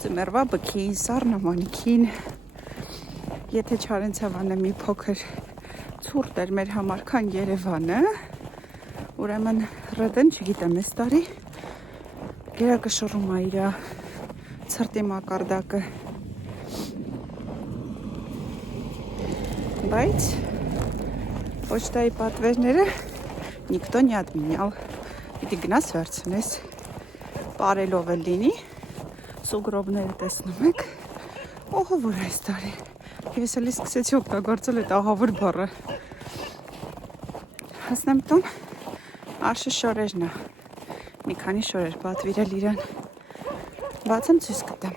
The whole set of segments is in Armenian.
Ձմեռվա բքին, սառնամանիքին, եթե Չարենցավանը մի փոքր ցուրտ էր մեր համար, քան Երևանը, ուրեմն ռդն, չգիտեմ, այս տարի գերակշռում է իր ցրտի մակարդակը, բայց պոչտայի պատվերները նիկտո նի ադմինյալ, պիտի գնաս վերցնես, պարելով էլ լինի, սուգրոբները տեսնում եք, ողավոր այս տարի, ես էլի սկսեցի օգտագործել այդ ահավոր բառը, հասնեմ տուն, Արշը շորերն է, մի քանի շորեր պատվիրել իրան, բացեմ ցույց կտամ,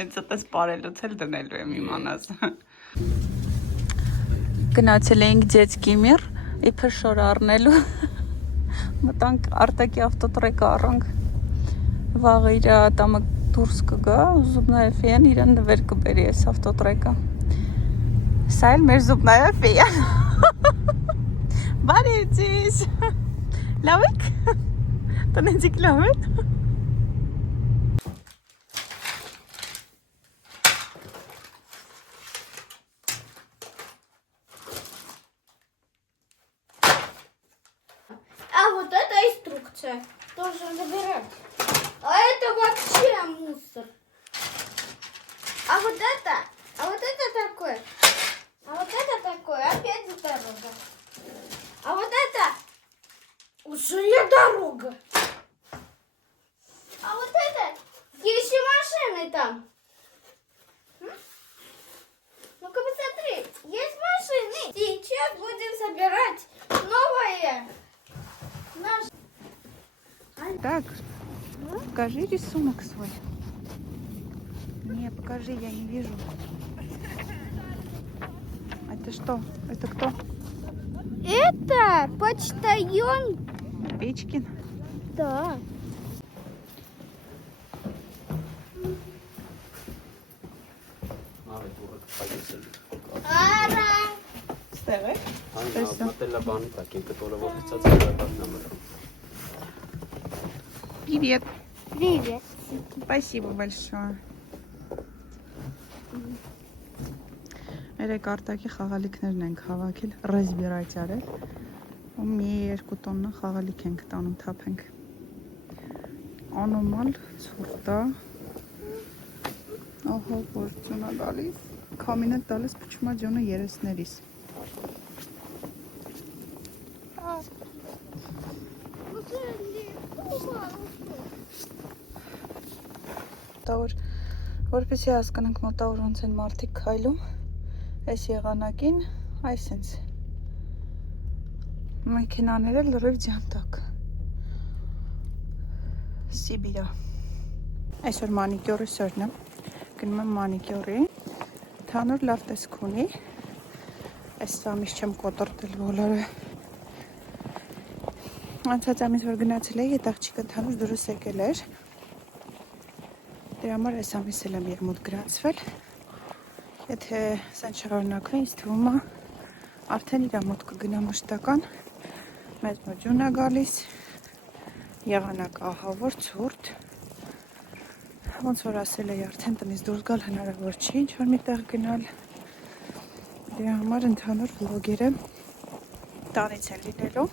հենց այդպես պարելուց էլ դնելու եմ իմանաս, գնացել էինք ձեցկի միր, իբր շոր առնելու, մտանք արտակի ավտոտրեկը առանք, վաղը իր տամը դուրս կգա, Զուբնայե ֆեյան իրան նվեր կբերի ես ավտոտրեկը, սա էլ մեր Զուբնայե ֆեյան, բարև ձեզ, լավ եք, տնեցիք լավ եք, А вот это инструкция. Тоже забирать. А это вообще мусор. А вот это такое. А вот это такое. Опять дорога. А вот это уже не дорога. А вот это есть и машины там. Ну-ка посмотри, есть машины. Сейчас будем собирать новые. Так, покажи рисунок свой. Не, покажи, я не вижу. Это что? Это кто? Это почтальон. Печкин? Да. Ստեղ եք? Привет. Привет. Спасибо большое. Երեք արտակի խաղալիքներն ենք հավաքել, ռեզբիրայց արել, ու մի 2 տոննա խաղալիք ենք տանում թափենք, անոմալ ցուրտ է, ահա որ ձյունա գալիս, քամինը տալիս փչում է ձյունը երեսներիս, որպեսզի հասկանանք մոտավոր ոնց են մարդիկ քայլում, այս եղանակին, այսենց, մեքենաները լրիվ ձյան տակ, Սիբիրա, այսօր մանիկյորի սորն եմ, գնում եմ մանիկյորի, թանուր լավ տեսք ունի, այս ամիս չեմ կոտորտել բոլորը, անցած ամիս որ գնացել էի, այդ աղջիկը թանուր դուրս եկել էր, դրա համար այս ամիս էլ եմ երմուտ գրանցվել, եթե սեն շարունակվի, ինձ թվում է արդեն իր մոտ կգնա մշտական, մեծ մոջուն է գալիս, եղանակ ահավոր, ցուրտ, ոնց որ ասել էի արդեն տնից դուրս գալ հնարավոր չի, ինչ որ մի տեղ գնալ, դրա համար ընդհանուր վլոգերը տանից են լինելու,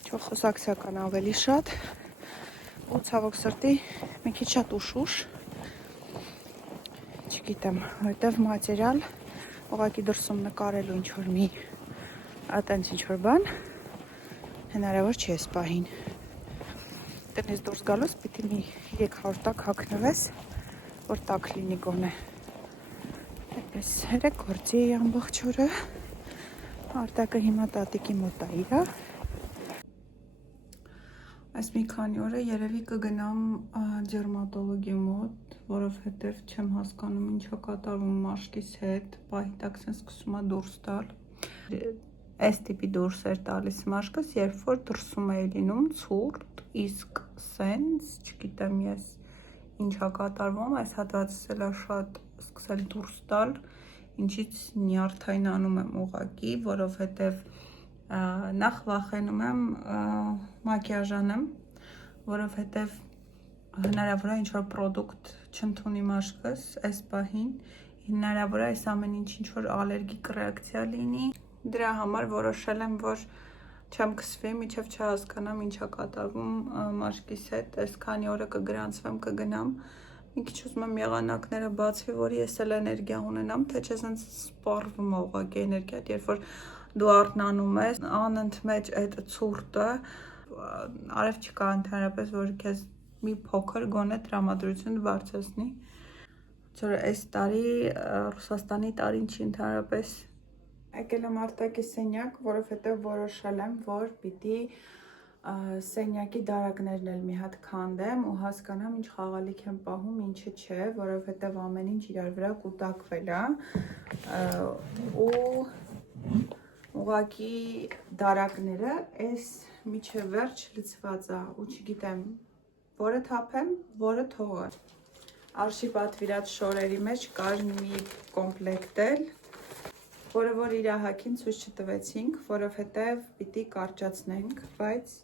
ինչ-որ խոսակցական ավելի շատ, ու ցավոք սրտի մի քիչ շատ ուշ, չգիտեմ, որտեվ մատերիալ ուղղակի դրսում նկարելու ինչ-որ մի այտենց ինչ-որ բան հնարավոր չի այս պահին, տնից դուրս գալուց պիտի մի 300 տակ հագնվես, որ տակ լինի գոնե, այդպես հերեք գործի էի ամբողջ օրը, Արտակը հիմա տատիկի մոտ է իրա, այս մի քանի օր է երևի կգնամ դերմատոլոգի մոտ, որովհետև չեմ հասկանում ինչա կատարվում մաշկիս հետ, պահի տակ սկսում է դուրս տալ, այս տիպի դուրս էր տալիս մաշկս, երբ որ դրսում է լինում ցուրտ, իսկ սենց, չգիտեմ ես ինչա կատարվում, այս հատվածս էլ է շատ սկսել դուրս տալ, ինչից նյարդայնանում եմ ուղղակի, որովհետև նախ վախենում եմ մակիաժ անեմ, որովհետև հնարավոր է ինչ-որ պրոդուկտ չընդունի մաշկս այս պահին, հնարավոր է այս ամեն ինչ-որ ալերգիկ ռեակցիա լինի, դրա համար որոշել եմ, որ չեմ կսվի, մինչև չհասկանամ ինչա կատարվում մաշկիս հետ, այս քանի օրը կգրանցվեմ, կգնամ, մի քիչ ուզում եմ եղանակները բացվի, որ ես էլ էներգիա ունենամ, թե չէ սենց սպառվում է ուղղակի էներգիան, երբ որ դու արթնանում ես, անընդմեջ այդ ցուրտը, արև չկա ընդհանրապես, որ քեզ մի փոքր գոնե տրամադրություն բարձրացնի։ Որ այս տարի Ռուսաստանի տարին չի ընդհանրապես եկել եմ արտակի սենյակ, որովհետև որոշել եմ, որ պիտի սենյակի դարակներն էլ մի հատ քանդեմ ու հասկանամ ինչ խաղալիք եմ պահում, ինչը չէ, որովհետև ամեն ինչ իրար վրա կուտակվել է ու ուղղակի դարակները այս միջև վերջ լցված է ու չգիտեմ, որը թափեմ, որը թողը։ Արշի պատվիրած շորերի մեջ կար մի կոմպլեկտ էլ, որը որ իր հակին ցույց չտվեցինք, որովհետև պիտի կարճացնենք, բայց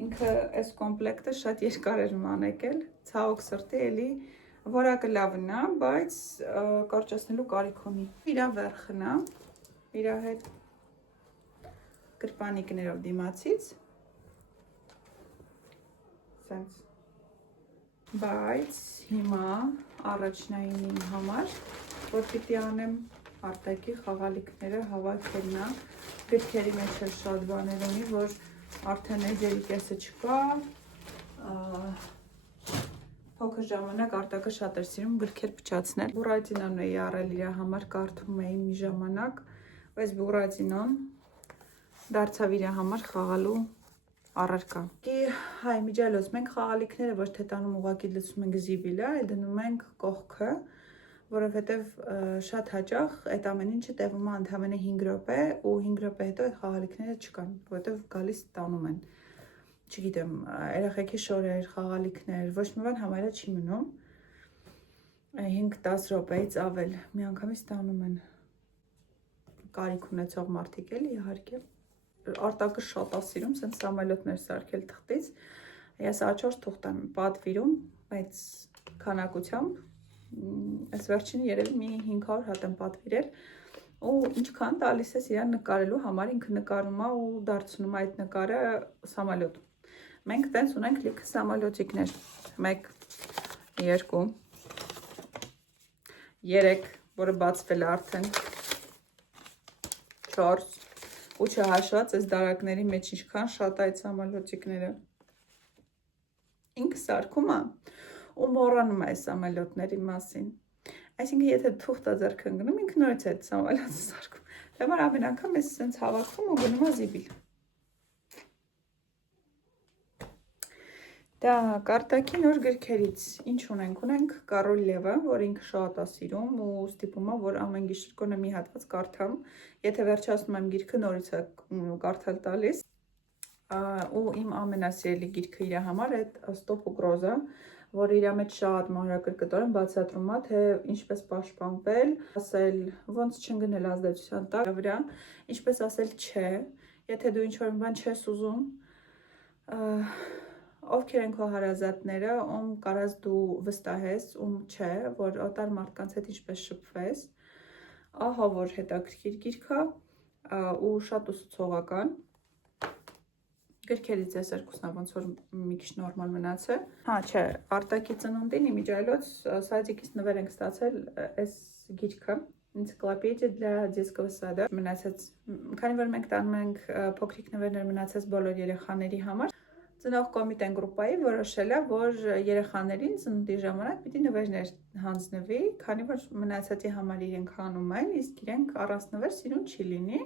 ինքը այս կոմպլեկտը շատ երկար էր մանեկել, ցավոք սրտի էլի որակը լավն է, բայց կարճացնելու կարիք ունի։ Իրա վերխն է, իրա հետ կրպանիկներով դիմացից, սենց, բայց հիմա առաջնային իմ համար, որ պիտի անեմ արտակի խաղալիքները հավաքելն է, գրքերի մեջ էլ շատ բաներ ունի, որ արդեն էջերի կեսը չկա, փոքր ժամանակ արտակը շատ էր սիրում գրքեր փչացնել։ Բուրատինոն էի առել իր համար, կարդում էի մի ժամանակ, բայց բուրատինոն դարձավ իր համար խաղալու առարկա։ Հայ միջալոց մենք խաղալիքները ոչ թե տանում ուղակի լցում ենք զիբիլը, այլ դնում ենք կողքը, որովհետև շատ հաճախ այդ ամեն ինչը տևում է ընդամենը 5 րոպե ու 5 րոպե հետո այդ խաղալիքները չկան, որովհետև գալիս տանում են։ Չգիտեմ, երեխեքի շորեր, խաղալիքներ, ոչ մի բան համարյա չի մնում։ 5-10 րոպեից ավել միանգամից տանում են։ Կարիք ունեցող մարդիկ էլ իհարկե։ Արտակը շատ է սիրում, սենց սամալյոտներ սարքել թղթից։ Ես A4 թուղթ եմ պատվիրում, բայց քանակությամբ այս վերջինը երևի մի 500 հատ եմ պատվիրել ու ինչքան տալիս ես իրան նկարելու համար, ինքը նկարում է ու դարձնում է այդ նկարը սամալյոտ։ Մենք տենց ունենք լիքը սամալյոտիկներ, 1, 2, 3, որը բացվել է արդեն, 4 ու չհաշված այս դարակների մեջ ինչքան շատ այդ սամալյոտիկները։ Ինքը սարքում է ու մոռանում է այս սամալյոտների մասին։ Այսինքն եթե թուղթը ձեռք ընկնում, ինքը նորից է այդ սամալյոտը սարքում։ Դե համար ամեն անգամ ես սենց հավաքում ու գնում է զիբիլ։ Դա կարտակի նոր գրքերից ինչ ունենք, ունենք Կարոլևը, որ ինքը շատ է սիրում ու ստիպում է, որ ամեն գիշեր գոնե մի հատված կարդամ, եթե վերջացնում եմ գիրքը նորից է կարդալ տալիս, ու իմ ամենասիրելի գիրքը իր համար այդ Ստոպ ու Գրոզը, որ իր մեջ շատ մանրակրկտորեն բացատրում է, թե ինչպես պաշտպանվել, ասել ոնց չընկնել ազդեցության տակ վրա, ինչպես ասել չէ, եթե դու ինչ-որ բան չես ուզում, ովքեր են քո հարազատները, ում կարաս դու վստահես, ում չէ, որ օտար մարդկանց հետ ինչպես շփվես, ահա որ հետաքրքիր գիրք է ու շատ ուսուցողական։ Գրքերից այս երկուսն է ոնց որ մի քիչ նորմալ մնացել։ Հա, չէ, արտակի ծնունդին իմիջիայլոց սայդիկից նվեր ենք ստացել այս գիրքը, Энциклопедия для детского сада։ Մնացած, քանի որ մենք տանում ենք փոքրիկ նվերներ մնացած բոլոր երեխաների համար, ծնող կոմիտեն գրուպայի որոշել է, որ երեխաներին ծնունդի ժամանակ պիտի նվերներ հանձնվի, քանի որ մնացածի համար իրենք հանում են, իսկ իրենք առանց նվեր սիրուն չի լինի,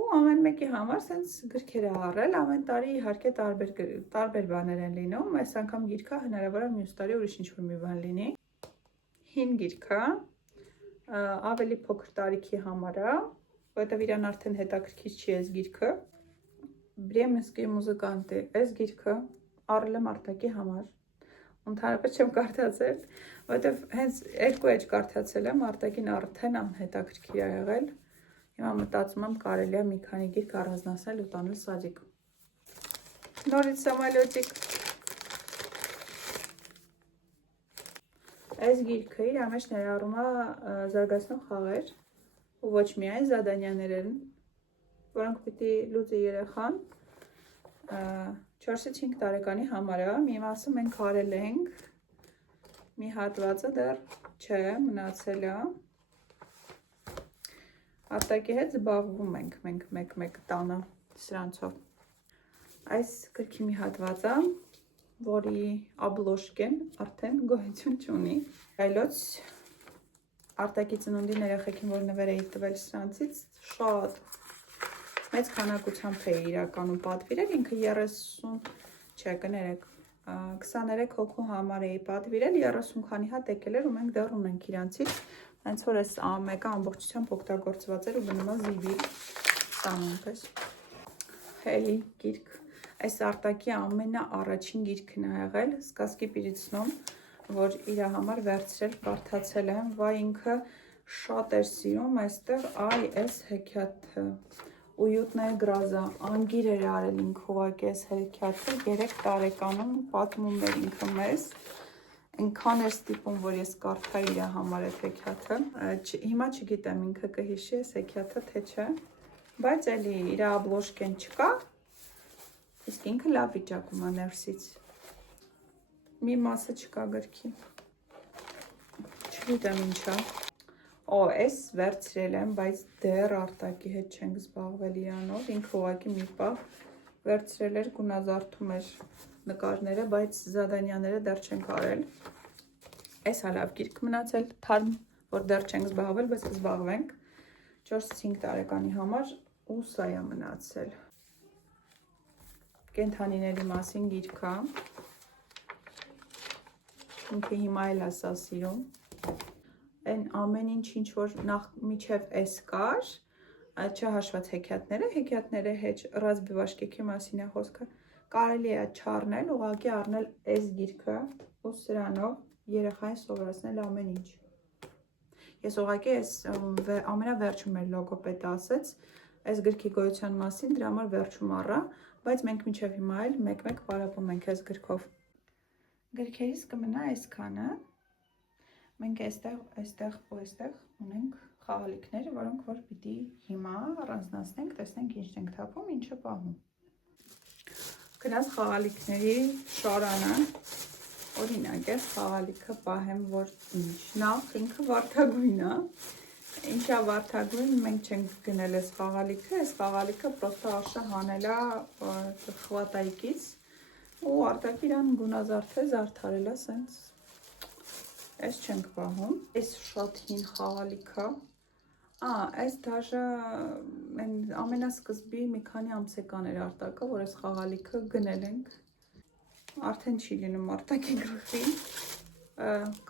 ու ամեն մեկի համար սենց գրքեր է առել, ամեն տարի իհարկե տարբեր բաներ են լինում, այս անգամ գիրքը հնարավոր է մյուս տարի ուրիշ ինչ-որ մի բան լինի։ Հին գիրքը, ավելի փոքր տարիքի համար է, որովհետև իրան արդեն հետաքրքիր չի այս գիրքը։ Բրեմենսկի մուզիկանտի այս գիրքը առել եմ արտակի համար, ընդհանրապես չեմ կարդացել, որովհետև հենց 2 էջ կարդացել եմ, արտակին արդեն անհետաքրքիր է եղել, հիմա մտածում եմ կարելի է մի քանի գիրք առանձնացնել ու տանել սադիկ։ Նորից սամալյոտիկ, Այս գիրքը իր մեջ ներառում է զարգացնող խաղեր ու ոչ միայն զադանյաներ են, որոնք պիտի լուծի երեխան 4-ից 5 տարեկանի համար է, մի մասը մենք արել ենք, մի հատվածը դեռ չէ, մնացել է։ Արտակի հետ զբաղվում ենք մենք մեկ-մեկ տանը սրանցով։ Այս գրքի մի հատվածը, որի աբլոշկեն արդեն գոյություն չունի։ Այլոց Արտակի ծնունդին երեխեքին, որ նվեր էի տվել սրանցից, շատ մեծ քանակությամբ է իրականում պատվիրել, ինքը 30, չէ, կներեք, 23 հոգու համար էի պատվիրել, 30 քանի հատ եկել էր ու մենք դեռ ունենք իրանցից, հենց որ այս մեկը ամբողջությամբ օգտագործված էր ու գնում է զիվիլ ստանում, պես։ Էլի գիրք, այս Արտակի ամենաառաջին գիրքն է եղել, Սկազկի Պիրիցնում, որ իր համար վերցրել, կարդացել եմ, վայ ինքը շատ էր սիրում այստեղ այ այս հեքիաթը, Ույուտնայ գրազա, անգիր էր արել ինքը ուղղակի այս հեքիաթը, 3 տարեկանում պատմում էր ինքը մեզ, այնքան էր ստիպում, որ ես կարդայի իր համար այդ հեքիաթը, հիմա չգիտեմ ինքը կհիշի այս հեքիաթը թե չէ, բայց էլի իր աբլոշկեն չկա, իսկ ինքը լավ վիճակում է ներսից, մի մասը չկա գրքի, չգիտեմ ինչա, այս վերցրել եմ, բայց դեռ Արտակի հետ չենք զբաղվել իրանով, ինքը ուղղակի մի պահ վերցրել էր, գունազարդում էր նկարները, բայց զադանյաները դեռ չենք արել, այս հալավ գիրք մնացել, թարմ, որ դեռ չենք զբաղվել, բայց կզբաղվենք, 4-5 տարեկանի համար ու սա է մնացել, կենդանիների մասին գիրքա, ինքը հիմա էլ է սա սիրում, այն ամեն ինչ որ նախ միջև էս կար, չհաշված հեքիաթները հեչ ռազմավաշկեքի մասին է խոսքը, կարելի է չառնել, ուղղակի առնել այս գիրքը ու սրանով երեխային սովորացնել ամեն ինչ։ Ես ուղղակի այս ամենավերջում մեր լոգոպեդը ասեց, այս գրքի գոյության մասին դրա համար վերջում առա, բայց մենք մինչև հիմա էլ մեկ-մեկ պարապում ենք այս գրքով։ Գրքերից կմնա այսքանը, մենք այստեղ ու այստեղ ունենք խաղալիքները, որոնք որ պիտի հիմա առանձնացնենք, տեսնենք ինչ ենք թափում, ինչը պահում։ Գնաց խաղալիքների շարանը, օրինակ ես խաղալիքը պահեմ, որ ինչ, նախ ինքը վարդագույն է, ինչա վարդագույն, մենք չենք գնել այս խաղալիքը պրոստը աշը հանել է խվատայիկից ու Արտակ իրան գունազարդել, զարդարել է սենց, այս չենք պահում, այս շատ հին խաղալիքը, այս դաժը ամենասկզբի մի քանի ամսեկան էր Արտակը, որ այս խաղալիքը գնել ենք, արդեն չի լինում Արտակի գլխի,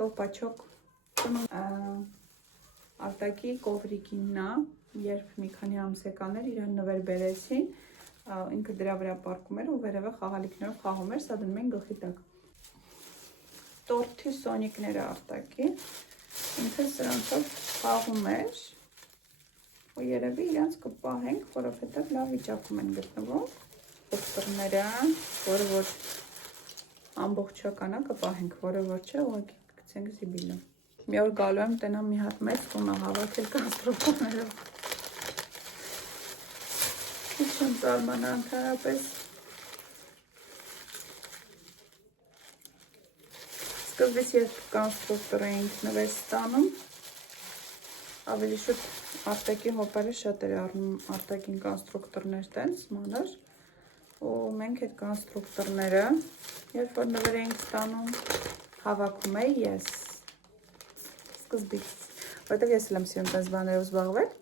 կլպաչոկ Արտակի կովրիկինն է, երբ մի քանի ամսեկան էր, իրան նվեր բերեցին, ինքը դրա վրա պարկում էր ու վերևը խաղալիքներով խաղում էր, սա դնում են գլխի տակ։ Տորթի սոնիկները Արտակի, ինքը սրանցով խաղում էր ու երևի իրանց կպահենք, որովհետև լավ վիճակում են գտնվում դոկտորները, որը որ ամբողջականա կպահենք, որը որ չէ, ուղղակի գցենք զիբիլը։ Մի օր գալու եմ տնամ մի հատ մեծ տուն հավաքել կոնստրուկտորներով։ Քիչ եմ զարմանա ընդհանրապես։ Սկզբից երբ կոնստրուկտոր էինք նվեր ստանում, ավելի շուտ Արտակի հոպերը շատ էր առնում Արտակին կոնստրուկտորներ տենց մանր ու մենք այդ կոնստրուկտորները, երբ որ նվեր էինք ստանում, հավաքում էի ես սկզբից, որտեղ ես եմ սիրում տենց բաներով զբաղվել,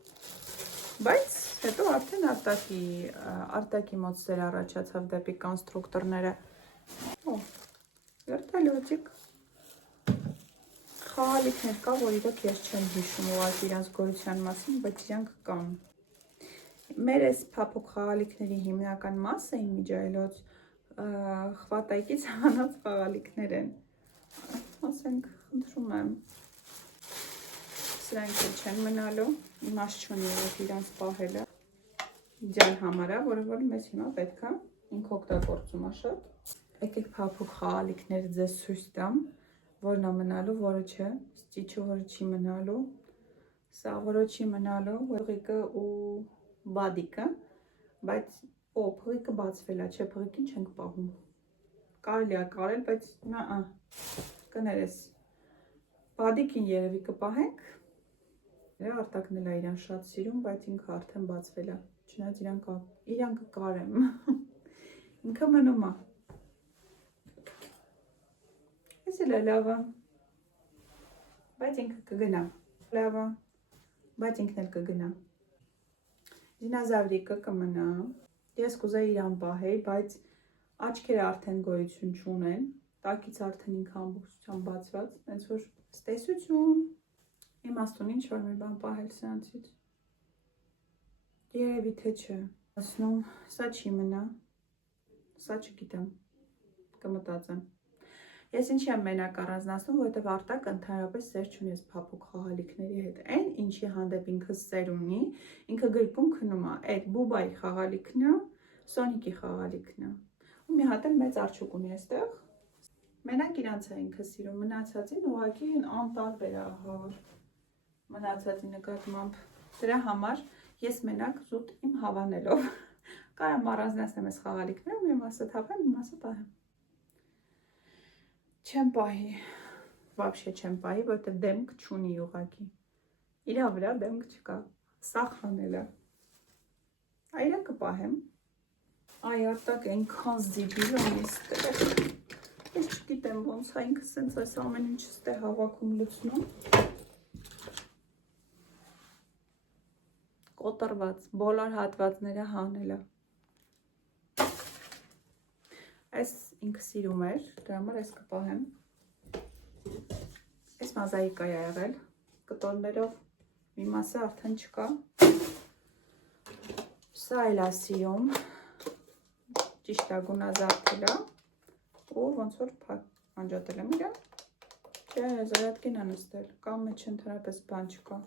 բայց հետո արդեն Արտակի մոտ սեր առաջացավ դեպի կոնստրուկտորները, վերտալյոտիկ, խաղալիքներ կա, որ իրոք ես չեմ հիշում ուղղակի իրանց գոյության մասին, բայց իրանք կան։ Մեր այս փափուկ խաղալիքների հիմնական մասը իմ միջայլոց խվատայկից հանած խաղալիքներ են, ասենք, խնդրում եմ, սրանք չեն մնալու, իմաստ չունի իրանց պահելը, ձյան համար է, որը որ մեզ հիմա պետք է ինք օգտագործում է շատ, եկեք փափուկ խաղալիքները ձեզ ցույց տամ, որն է մնալու, որը չէ, ճիչը որը չի մնալու, սա որը չի մնալու, փղիկը ու բադիկը, բայց փղիկը բացվել է, չէ, փղիկին չենք պահում։ Կարելի է կարել, բայց նա կներես։ Բադիկին երևի կպահենք։ Արտակն էլ է իրան շատ սիրում, բայց ինքը արդեն բացվել է։ Չնայած իրան կկարեմ։ Ինքը մնում է։ Ես էլ է լավ է, բայց ինքը կգնա։ Լավ է, բայց ինքն էլ կգնա։ Դինոզավրիկը կմնա։ Ես կուզեի իրան պահեի, բայց աչքերը արդեն գոյություն չունեն։ Տակից արդեն ինքը ամբողջությամբ բացված, հենց որ ստեսություն։ Իմաստուն ինչ որ մի բան պահել սրանցից։ Երևի թե չէ։ Ասնում, սա չի մնա։ Սա չգիտեմ։ Կմտածեմ։ Ես ինչի եմ մենակ առանձնացնում, որովհետև Արտակը ընդհանրապես սեր չունի ես փափուկ խաղալիքների հետ։ Այն ինչի հանդեպ ինքը սեր ունի, ինքը գրկում քնում է։ Այդ Բուբայի խաղալիքն է, Սոնիկի խաղալիքն է։ Ու մի հատ էլ մեծ արջուկ ունի այստեղ։ Մենակ իրանց է ինքը սիրում, մնացածին ուղղակի անտարբեր է ահավոր։ Մնացածի նկատմամբ դրա համար ես մենակ զուտ իմ հավանելով կարամ առանձնացնեմ այս խաղալիքները, մի մասը թափեմ, մի մասը պահեմ։ Չեմ պահի, вообще չեմ պահի, որովհետև դեմք չունի ուղղակի։ Իրա վրա դեմք չկա, սա խանել է։ Այրան կպահեմ։ Այ Արտակ այնքան զիբիլ ունի ստեղ։ Ես չգիտեմ ոնց է ինքը սենց այս ամեն ինչը ստեղ հավաքում լցնում։ Կոտրված, բոլոր հատվածները հանել է։ Այս ինքը սիրում էր, դրա համար ես կպահեմ։ Այս մազայիկա է եղել, կտորներով մի մասը արդեն չկա։ Սա էլ է սիրում, ճիշտ է գունազարդել է, ու ոնց որ անջատել եմ իրան, չէ, զարատկին է նստել, կամ մեջ ընդհանրապես բան չկա,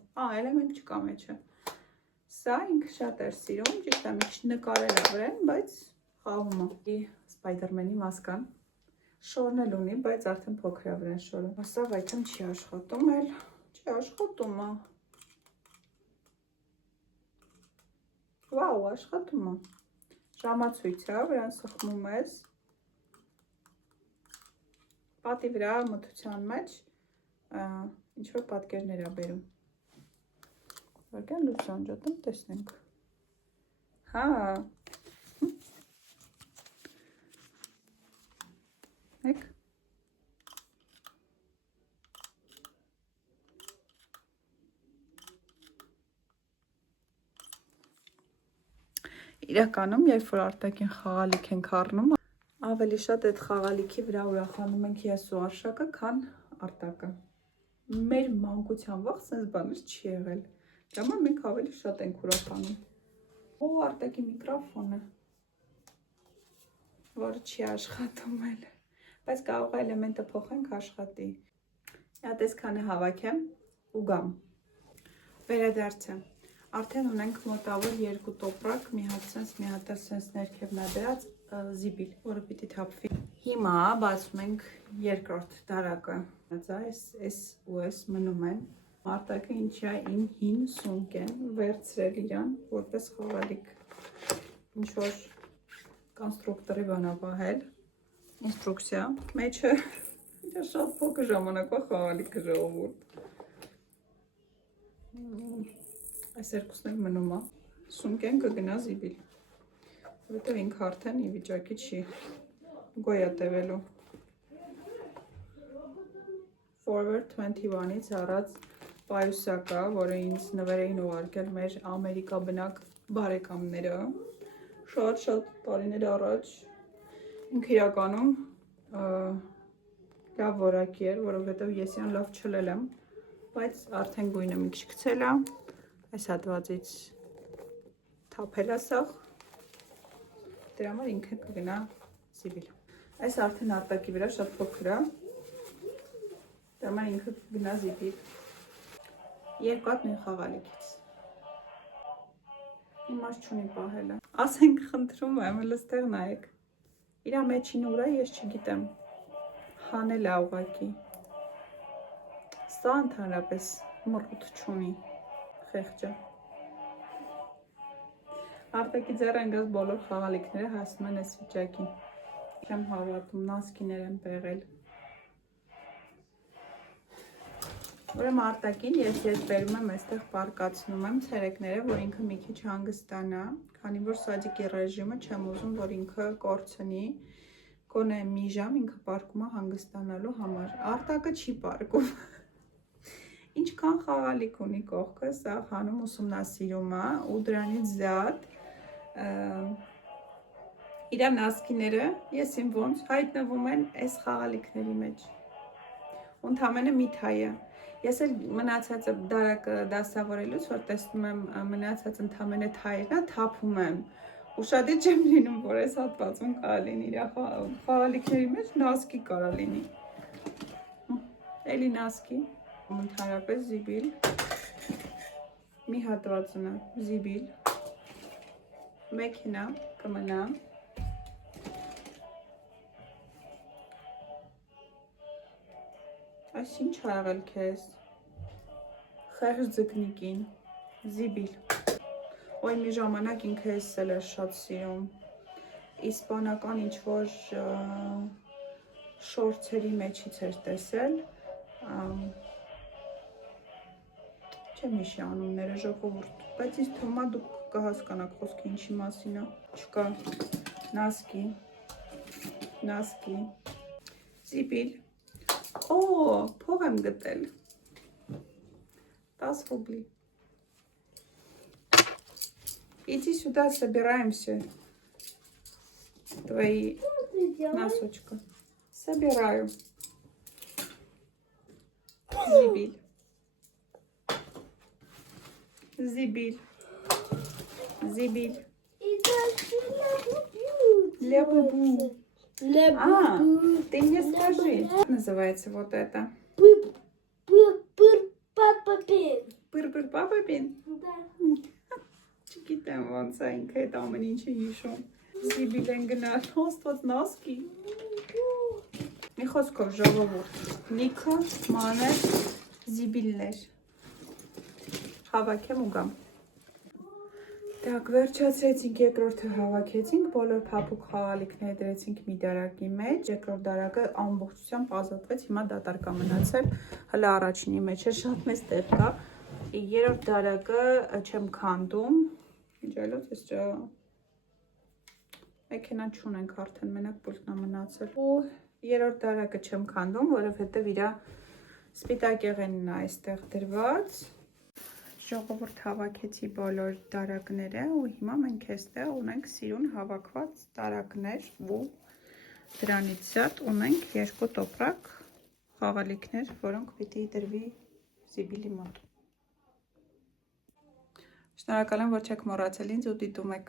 էլեմենտ չկա մեջը։ Սա ինքը շատ էր սիրում, ճիշտ է մի քիչ նկարել է վրան, բայց խաղում է։ Սպայդերմենի մասկան, շորն էլ ունի, բայց արդեն փոքր է վրան շորը։ Ասա վայթում չի աշխատում էլ, չի աշխատում է։ Վաու, աշխատում է։ Ժամացույց է, վրան սխմում ես։ Պատի վրա մթության մեջ ինչ-որ պատկերներ է բերում։ Վարկյան լույս անջատում, տեսնենք։ Հա։ Եկ։ Իրականում, երբ որ Արտակին խաղալիք ենք առնում, ավելի շատ այդ խաղալիքի վրա ուրախանում ենք ես ու Արշակը, քան Արտակը։ Մեր մանկության վաղ սենց բաներ չի եղել։ Դրա համար մենք ավելի շատ ենք ուրախանում։ Օ, Արտակի միկրոֆոնը, որը չի աշխատում էլ, բայց կարող է էլեմենտը փոխենք աշխատի։ Հատ այսքանը հավաքեմ ու գամ։ Վերադարձը։ Արդեն ունենք մոտավոր 2 տոպրակ, մի հատ սենց ներքևն է դրած զիբիլ, որը պիտի թափվի։ Հիմա բացում ենք երկրորդ դարակը։ Այս ու այս մնում են։ Արտակը ինչի է իմ հին սունկեն վերցրել իրան, որպես խաղալիք։ Ինչ-որ կոնստրուկտորի բան է պահել, ինստրուկցիա, մեջը շատ փոքր ժամանակվա խաղալիքը ժողովուրդ։ Այս երկուսն էլ մնում է, սունկեն կգնա զիբիլ, որովհետև ինքը արդեն ի վիճակի չի գոյատևելու։ Forward 21-ից առած պայուսակա, որը ինձ նվեր էին ուղարկել մեր Ամերիկա բնակ բարեկամները, շատ տարիներ առաջ, ինքը իրականում լավ որակի էր, որովհետև ես յան լավ չլել եմ, բայց արդեն գույնը մի քիչ գցել է, այս հատվածից թափել է սաղ, դրա համար ինքը կգնա զիբիլ։ Այս արդեն Արտակի վրա շատ փոքր է, դրա համար ինքը կգնա զիբիլ։ Երկու հատ նույն խաղալիքից։ Իմաստ չունի պահելը։ Ասենք խնդրում եմ, լստեղ նայեք։ Իրա մեջին ուրա ես չգիտեմ, հանել է ուղղակի։ Սա ընդհանրապես մռութ չունի, խեղճը։ Արտակի ձեռը ընկած բոլոր խաղալիքները հասնում են այս վիճակին։ Չեմ հավատում, նասկիներ եմ բեղել։ Ուրեմն Արտակին ես բերում եմ այստեղ պարկացնում եմ ցերեկները, որ ինքը մի քիչ հանգստանա, քանի որ սադիկի ռեժիմը չեմ ուզում, որ ինքը կորցնի, գոնե մի ժամ ինքը պարկում է հանգստանալու համար։ Արտակը չի պարկում։ Ինչքան խաղալիք ունի կողքը, սա խանում ուսումնասիրում է ու դրանից զատ իր նասկիները ես իմ ոնց հայտնվում են այս խաղալիքների մեջ։ Ընդամենը մի թայը։ Ես էլ մնացածը դարակը դասավորելուց, որ տեսնում եմ մնացած ընդամենը թայերն է, թափում եմ։ Ու շատ է չեմ լինում, որ այս հատվածում կարա լինի իր խաղալիքների մեջ նասկի կարա լինի։ Էլի նասկի, ընդհանրապես զիբիլ։ Մի հատվածն է զիբիլ։ Մեքենա կմնա։ Այս ինչ ա եղել քեզ։ Խեղճ ձկնիկին, զիբիլ։ Ոյ մի ժամանակ ինքը ես էլ էր շատ սիրում։ Իսպանական ինչ-որ շորցերի մեջից էր տեսել։ Չեմ հիշի անունները ժողովուրդ, բայց ինձ թվում է դուք կհասկանաք խոսքը ինչի մասին է։ Չկա, նասկի, զիբիլ։ Օ, փող եմ գտել, 10 ռուբլի։ Иди сюда, собираемся. Твои носочка. Собираю. Зибиль. Зибиль. Зибиль. Ля-бу-бу. Ты мне скажи, как называется вот это? Папа-пин. Пыр-пыр-папа-пин? Да. Չգիտեմ ոնց է ինքը այդ ամեն ինչը հիշում։ Զիբիլ են գնալ, հոստոց նասկի։ Մի խոսքով ժողովուրդ, լիքը, մանր, զիբիլներ։ Հավաքեմ ու գամ։ Так, վերջացրեցինք երկրորդը հավաքեցինք, բոլոր փափուկ խաղալիքները դրեցինք մի դարակի մեջ, երկրորդ դարակը ամբողջությամբ ազատվեց, հիմա դատարկ է մնացել, հələ առաջինի մեջ է շատ մեծ տեղ կա։ Երրորդ դարակը չեմ քանդում, իջալոց ես ճա մեքենա չունենք արդեն, մենակ պուլտնա մնացել։ Ու երրորդ դարակը չեմ քանդում, որովհետև իր սպիտակ եղենն է այստեղ դրված։ Ժողովուրդ հավաքեցի բոլոր դարակները ու հիմա մենք այստեղ ունենք սիրուն հավաքված դարակներ ու դրանից զատ ունենք երկու տոպրակ խաղալիքներ, որոնք պիտի դրվի զիբիլի մոտ։ Շնորհակալ եմ, որ չեք մոռացել ինձ ու դիտում եք։